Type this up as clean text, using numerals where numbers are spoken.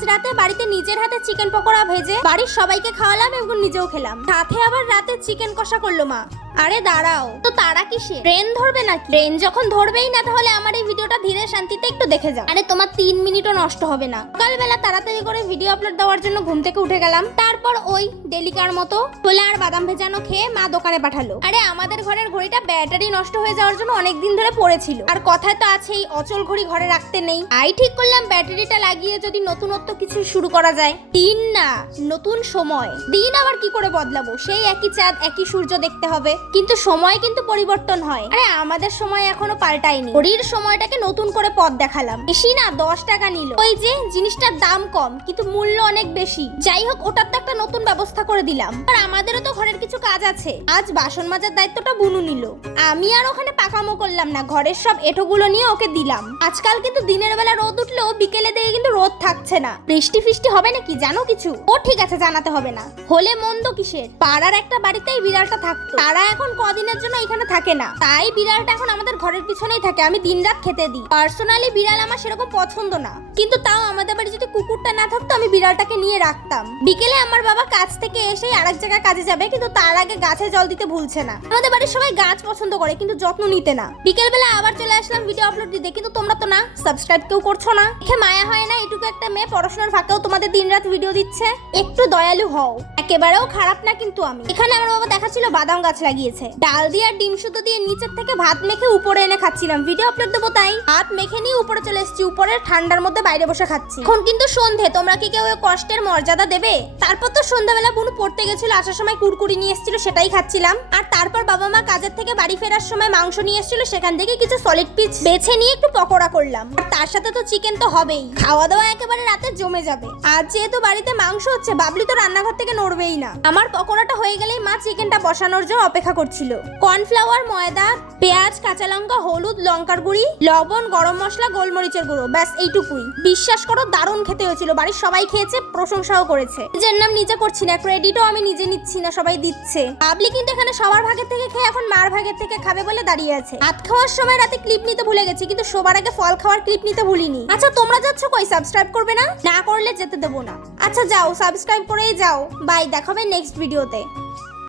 আজ রাতে বাড়িতে নিজের হাতে চিকেন পকোড়া ভেজে বাড়ির সবাইকে খাওয়ালাম এবং নিজেও খেলাম। সাথে আবার রাতে চিকেন কষা করলো মা। আরে দাঁড়াও, তো তারা কিসে? ট্রেন ধরবে নাকি? ট্রেন যখন ধরবেই না তাহলে আমার এই ভিডিওটা ধীরে শান্তিতে একটু দেখে যাও। আরে তোমার 3 মিনিটও নষ্ট হবে না। সকালবেলা তাড়াতাড়ি করে ভিডিও আপলোড দেওয়ার জন্য ঘুম থেকে উঠে গেলাম। তারপর ওই ডেলিকার মতো ছোলা আর বাদাম ভেজানো খেয়ে মা দোকানে পাঠালো। আরে আমাদের ঘরের ঘড়িটা ব্যাটারি নষ্ট হয়ে যাওয়ার জন্য অনেকদিন ধরে পড়েছিল। আর কথায় তো আছেই অচল ঘড়ি ঘরে রাখতে নেই। আই ঠিক করলাম ব্যাটারিটা লাগিয়ে যদি নতুনত্ব কিছু শুরু করা যায়। দিন না, নতুন সময়। দিন আবার কি করে বদলাবো? সেই একই চাঁদ একই সূর্য দেখতে হবে, কিন্তু সময় কিন্তু পরিবর্তন হয়। আরে আমাদের সময় এখনো পাল্টায়নি। ঘড়ির সময়টাকে নতুন করে পথ দেখালাম। বেশি না, 10 টাকা নিল। ওই যে জিনিসটার দাম কম কিন্তু মূল্য অনেক বেশি। যাই হোক, ওটার তো একটা নতুন ব্যবস্থা করে দিলাম। আর আমাদেরও তো ঘরের কিছু কাজ আছে। আজ বাসন মাজার দায়িত্বটা বুনু নিল। আমি আর ওখানে পাকামো করলাম না, ঘরের সব এঁঠোগুলো নিয়ে ওকে দিলাম। আজকাল কিন্তু দিনের বেলা রোদ উঠলেও বিকেলে দিকে কিন্তু রোদ থাকছে না। বৃষ্টি ফিষ্টি হবে নাকি জানো কিছু? ও ঠিক আছে, জানাতে হবে না। হলে মন্দ কিসের? পাড়ার একটা বাড়িতেই বিড়ালটা থাকতো, তারা এখন কদিনের জন্য এখানে থাকে না, তাই বিড়ালটা এখন আমাদের ঘরের পিছনেই থাকে। আমি দিনরাত খেতে দিই। পার্সোনালি বিড়াল আমার সেরকম পছন্দ না, কিন্তু তাও আমাদের বাড়ি যদি কুকুরটা না থাকতো আমি বিড়ালটাকে নিয়ে রাখতাম। বিকেলে আমার বাবা কাজ থেকে এসেই আরেক জায়গায় কাজে যাবে, কিন্তু তার আগে গাছে জল দিতে ভুলছে না। আমাদের বাড়ির সবাই গাছ পছন্দ করে কিন্তু যত্ন নিতে না। বিকেলবেলা আবার চলে আসলাম ভিডিও আপলোড দিতে, কিন্তু তোমরা তো না, সাবস্ক্রাইব কেউ করছো না। দেখে মায়া হয় না এটুকু একটা মেয়ে পড়াশোনার ফাঁকেও তোমাদের দিনরাত ভিডিও দিচ্ছে? একটু দয়ালু হও। একেবারেও খারাপ না কিন্তু আমি। এখানে আমার বাবা দেখাচ্ছিল বাদাম গাছ লাগিয়েছে। ডাল দিয়ে আর ডিম সুতো দিয়ে নিচের থেকে ভাত মেখে উপরে এনে খাচ্ছিলাম। ভিডিও আপলোড দেবো তাই ভাত মেখে নিয়ে উপরে চলে এসেছি। উপরে ঠান্ডার মধ্যে বাইরে বসে খাচ্ছি। এখন কিন্তু সন্ধে, তোমরা কি কেউ কষ্টের মর্যাদা দেবে? তারপর তো সন্ধ্যাবেলা বুনু পড়তে গেছিল, আসার সময় কুরকুরি নিয়ে এসেছিল, সেটাই খাচ্ছিলাম। আর তারপর বাবা মা কাজের থেকে বাড়ি ফেরার সময় মাংস নিয়ে এসেছিল, সেখান থেকে কিছু সলিড পিস বেছে নিয়ে একটু পকোড়া করলাম। আর তার সাথে তো চিকেন তো হবেই। খাওয়া দাওয়া একেবারে রাতে জমে যাবে। আজ যেহেতু বাড়িতে মাংস হচ্ছে, বাবলি তো রান্নাঘর থেকে নড়বেই না। আমার পকোড়াটা হয়ে গেলেই মা চিকেনটা বসানোর জন্য অপেক্ষা করছিল। কর্নফ্লাওয়ার, ময়দা, পেঁয়াজ, কাঁচা লঙ্কা, হলুদ, লঙ্কার গুঁড়ি, লবণ, গরম মশলা, গোলমরিচের গুঁড়ো, ব্যাস এইটুকুই। বিশ্বাস করো দারুণ খেতে হয়েছিল। বাড়ির সবাই খেয়েছে, প্রশংসাও করেছে। নিজের নাম নিজে করছি না, ক্রেডিটও আমি নিজে নিচ্ছি না, সবাই দিচ্ছে। বাবলি কিন্তু এখানে সবার ভাগের থেকে খেয়ে এখন মার ভাগের থেকে খাবে বলে দাঁড়িয়ে আছে। ভাত খাওয়ার সময় রাতে ক্লিপ নিতে ভুলে গেছি, কিন্তু সবার আগে ফল খাওয়ার ক্লিপ নিতে ভুলিনি। আচ্ছা তোমরা যাচ্ছ কই? সাবস্ক্রাইব করবে না? না করলে যেতে দেবো না। আচ্ছা যাও, সাবস্ক্রাইব করেই যাও। বাই, দেখা হবে নেক্সট ভিডিওতে।